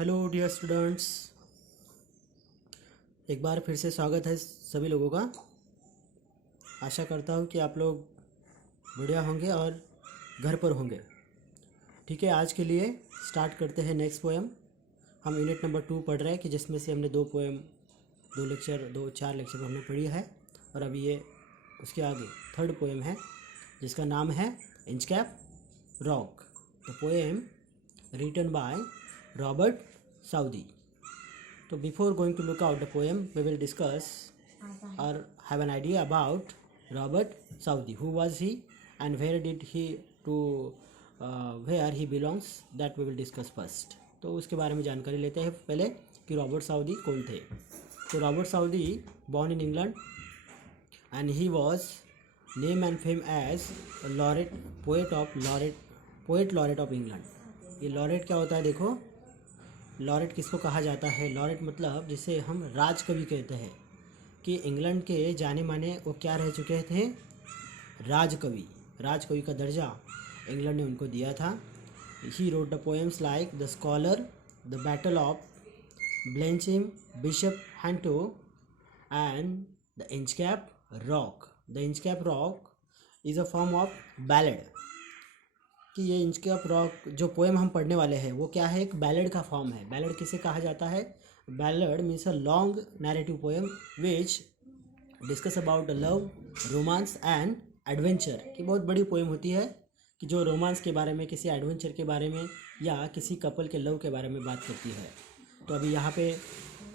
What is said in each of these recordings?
Hello dear students, एक बार फिर से स्वागत है सभी लोगों का। आशा करता हूँ कि आप लोग बढ़िया होंगे और घर पर होंगे। ठीक है, आज के लिए स्टार्ट करते हैं नेक्स्ट पोएम। हम यूनिट नंबर 2 पढ़ रहे हैं कि जिसमें से हमने 2 पोएम 4 लेक्चर हमने पढ़ी है और अभी ये उसके आगे थर्ड पोएम है जिसका नाम है Inchcape Rock. The poem written by Robert Southey. So before going to look out the poem, we will discuss or have an idea about Robert Southey. Who was he and where did he where he belongs? That we will discuss first. तो उसके बारे में जानकारी लेते हैं पहले कि Robert Saudi कौन थे। तो Robert Southey born in England and he was name and fame as poet laureate of England. ये लॉरेट क्या होता है? देखो, लॉरेट किसको कहा जाता है? लॉरेट मतलब जिसे हम राजकवि कहते हैं कि इंग्लैंड के जाने माने वो क्या रह चुके थे? राजकवि। राजकवि का दर्जा इंग्लैंड ने उनको दिया था। He wrote the poems like the scholar, the battle of Blenheim, bishop Hatto and the Inchcape Rock. The Inchcape Rock is a form of ballad. कि ये इंचकैप रॉक जो पोएम हम पढ़ने वाले हैं वो क्या है? एक बैलेड का फॉर्म है. बैलेड किसे कहा जाता है? Ballad means a long narrative poem which discuss about love, romance and adventure. की बहुत बड़ी पोएम होती है कि जो रोमांस के बारे में, किसी एडवेंचर के बारे में या किसी कपल के लव के बारे में बात करती है. तो अभी यहाँ पे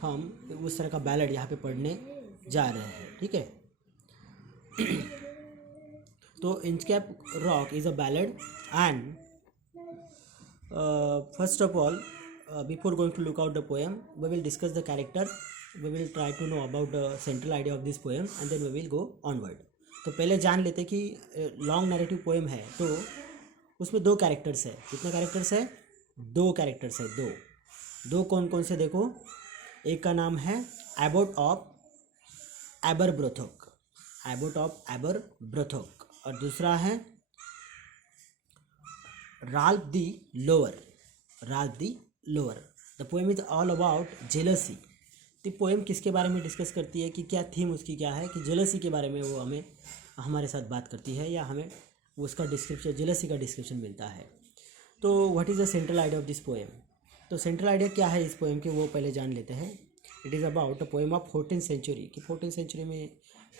हम उस तरह का बैलेड यहाँ पे पढ़ने जा रहे हैं. ठीक है, तो Inchcape Rock is a ballad and first of all, before going to look out the poem, we will discuss the character. We will try to know about the central idea of this poem and then we will go onward. तो पहले जान लेते कि long narrative poem है तो उसमें 2 characters है. कितने कैरेक्टर्स है? 2 कैरेक्टर्स है. दो कौन कौन से? देखो, एक का नाम है एबोट ऑफ एबरब्रोथोक, एबोट ऑफ एबरब्रोथोक, और दूसरा है Ralph the lower. Ralph the lower. The poem is all about jealousy. तो पोएम किसके बारे में डिस्कस करती है कि क्या थीम उसकी क्या है? कि जेलसी के बारे में वो हमें हमारे साथ बात करती है या हमें उसका डिस्क्रिप्शन, जेलसी का डिस्क्रिप्शन मिलता है. तो what is the central idea of this poem? तो सेंट्रल आइडिया क्या है इस पोएम के वो पहले जान लेते हैं. It is about a poem of 14th century. कि 14th सेंचुरी में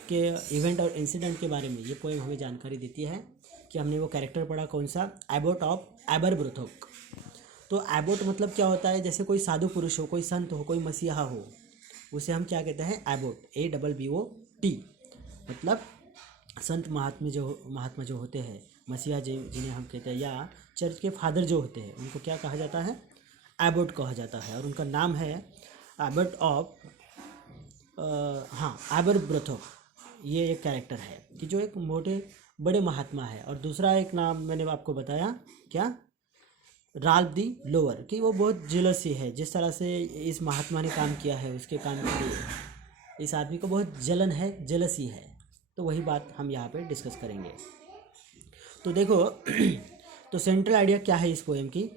के इवेंट और इंसिडेंट के बारे में ये पोएम हमें जानकारी देती है. कि हमने वो कैरेक्टर पढ़ा कौन सा? Abbot of Aberbrothok. तो एबोट मतलब क्या होता है? जैसे कोई साधु पुरुष हो, कोई संत हो, कोई मसीहा हो, उसे हम क्या कहते हैं? एबोट. ABBOT. मतलब संत महात्मा जो होते हैं, मसीहा जिन्हें हम कहते हैं, या चर्च के फादर जो होते हैं, उनको क्या कहा जाता है? एबोट कहा जाता है. और उनका नाम है एबोट ऑफ एबरब्रोथोक. ये एक कैरेक्टर है कि जो एक बड़े महात्मा है. और दूसरा एक नाम मैंने आपको बताया, क्या? Ralph the lower. कि वो बहुत जेलसी है. जिस तरह से इस महात्मा ने काम किया है, उसके काम के लिए इस आदमी को बहुत जलन है, जेलसी है. तो वही बात हम यहाँ पे डिस्कस करेंगे. तो देखो, तो सेंट्रल आइडिया क्या है इस पोएम की?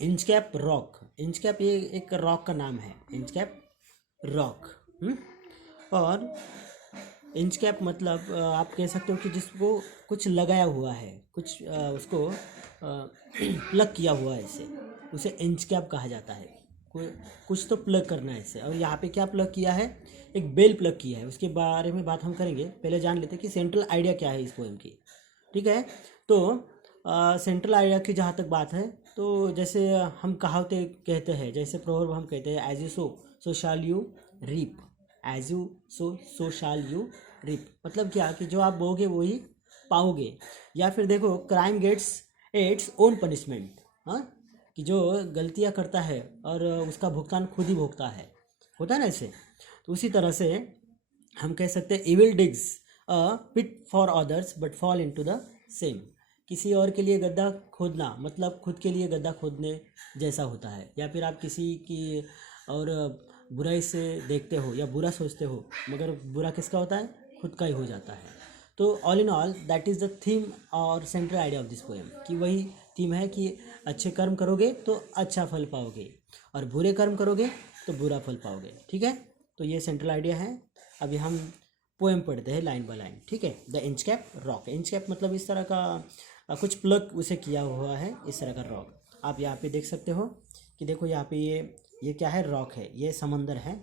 इंचकैप रॉक. इंचकैप ये एक रॉक का नाम है, इंचकैप रॉक. और इंचकैप मतलब आप कह सकते हो कि जिसको कुछ लगाया हुआ है, कुछ उसको प्लग किया हुआ है, इसे उसे इंचकैप कहा जाता है. कुछ तो प्लग करना है इसे. और यहाँ पे क्या प्लग किया है? एक बेल प्लग किया है. उसके बारे में बात हम करेंगे. पहले जान लेते हैं कि सेंट्रल आइडिया क्या है इस पोएम की. ठीक है, तो सेंट्रल आइडिया की जहाँ तक बात है, तो जैसे हम कहावतें कहते हैं, जैसे प्रोवर्ब हम कहते हैं, as you sow shall you reap. As you sow shall you reap मतलब क्या? कि जो आप बोगे वही पाओगे. या फिर देखो, crime gets its own punishment. हाँ, कि जो गलतियाँ करता है और उसका भुगतान खुद ही भोगता है, होता है ना ऐसे. तो उसी तरह से हम कह सकते हैं, evil digs a pit for others but fall into the same. किसी और के लिए गड्ढा खोदना मतलब खुद के लिए गड्ढा खोदने जैसा होता है. या फिर आप किसी की और बुराई से देखते हो या बुरा सोचते हो, मगर बुरा किसका होता है? खुद का ही हो जाता है. तो all in all that is the theme और central idea of this poem. कि वही थीम है कि अच्छे कर्म करोगे तो अच्छा फल पाओगे और बुरे कर्म करोगे तो बुरा फल पाओगे। ठीक है, तो ये सेंट्रल आइडिया है। अभी हम पोएम पढ़ते हैं लाइन बाय लाइन। ठीक है, the inch cap rock. Inch cap मतलब इस तरह का कुछ प्लग उसे किया हुआ है, इस तरह का रॉक। आप यहाँ पे देख सकते हो कि देखो यहाँ पे ये क्या है, रॉक है, ये समंदर है,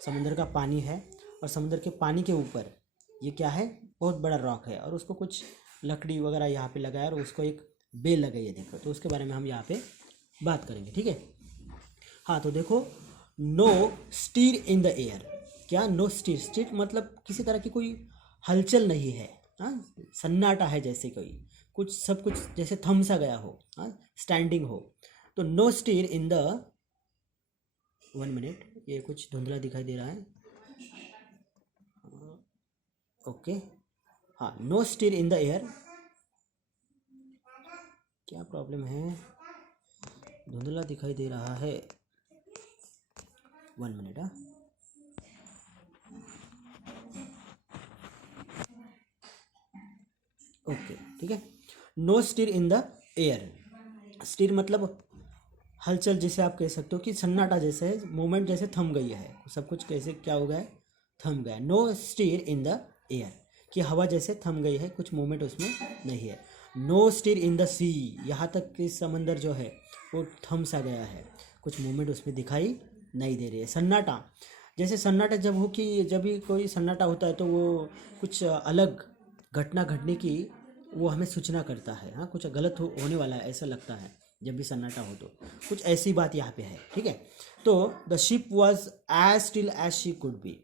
समंदर का पानी है और समंदर के पानी के ऊपर ये क्या है, बहुत बड़ा रॉक है और उसको कुछ लकड़ी वगैरह यहाँ पे लगाया और उसको एक बेल लगाई है। देखो, तो उसके बारे में हम यहाँ पे बात करेंगे। ठीक है, हाँ तो देखो, no stir in the air. क्या नो स्टीर, स्टीर मतलब किसी तरह की कोई हलचल नहीं है। हाँ, सन्नाटा है, जैसे कोई कुछ सब कुछ जैसे थम सा गया हो, हाँ, स्टैंडिंग हो। तो no stir in the, 1 minute, ये कुछ धुंधला दिखाई दे रहा है। ओके, हाँ, no stir in the air. क्या प्रॉब्लम है, धुंधला दिखाई दे रहा है। 1 मिनट। हाँ, ओके, ठीक है। No stir in the air. Stir मतलब हलचल, जैसे आप कह सकते हो कि सन्नाटा जैसे है, मोमेंट जैसे थम गई है, सब कुछ कैसे क्या हो गया है, थम गया। No stir in the air, कि हवा जैसे थम गई है, कुछ मोमेंट उसमें नहीं है। नो स्टीर इन द सी, यहाँ तक कि समंदर जो है वो थम सा गया है, कुछ मोमेंट उसमें दिखाई नहीं दे रही है। सन्नाटा, जैसे सन्नाटा जब हो, कि जब भी कोई सन्नाटा होता है तो वो कुछ अलग घटना घटने की वो हमें सूचना करता है। हाँ, कुछ गलत होने वाला है ऐसा लगता है जब भी सन्नाटा हो, तो कुछ ऐसी बात यहाँ पे है। ठीक है, तो the ship was as still as she could be.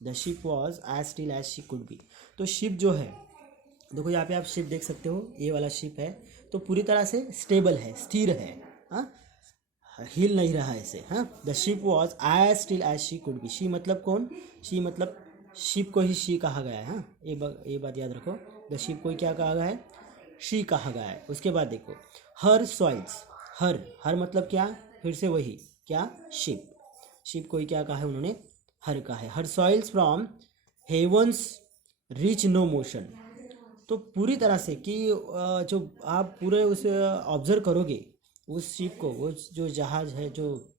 The ship was as still as she could be. तो शिप जो है, देखो यहाँ पे आप शिप देख सकते हो, ये वाला शिप है, तो पूरी तरह से स्टेबल है, स्थिर है। हाँ, हिल नहीं रहा है ऐसे। हाँ, the ship was as still as she could be. She मतलब कौन, शी मतलब शिप को ही शी कहा गया है। हाँ, ये बात याद रखो, द शिप को क्या कहा गया है, शी कहा गया है। उसके बाद देखो, हर सॉइल्स, हर मतलब क्या, फिर से वही क्या, शिप, शिप को ही क्या कहा है उन्होंने, हर कहा है। Her sails from heaven's reach no motion. तो पूरी तरह से कि जो आप पूरे उसे ऑब्जर्व करोगे उस शिप को, वो जो जहाज है, जो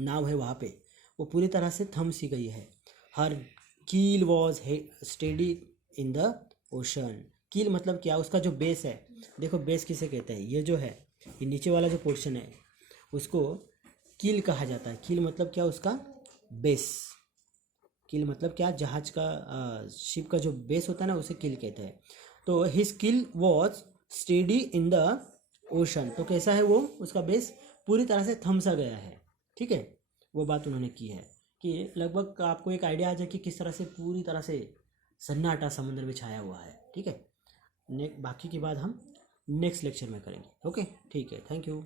नाव है वहाँ पे, वो पूरी तरह से थम सी गई है। हर कील was steady in the ocean. कील मतलब क्या, उसका जो बेस है, देखो बेस किसे कहते हैं, ये जो है, ये नीचे वाला जो पोर्शन है उसको कील कहा जाता है। कील मतलब क्या, उसका बेस। कील मतलब क्या, जहाज का शिप का जो बेस होता है ना, उसे कील कहते हैं। तो हिज कील was steady in the ocean. तो कैसा है वो, उसका बेस पूरी तरह से थम सा गया है। ठीक है, वो बात उन्होंने की है कि लगभग आपको एक आइडिया आ जाए कि किस तरह से पूरी तरह से सन्नाटा समुद्र में छाया हुआ है। ठीक है, बाकी की बात हम नेक्स्ट लेक्चर में करेंगे। ओके, ठीक है, थैंक यू।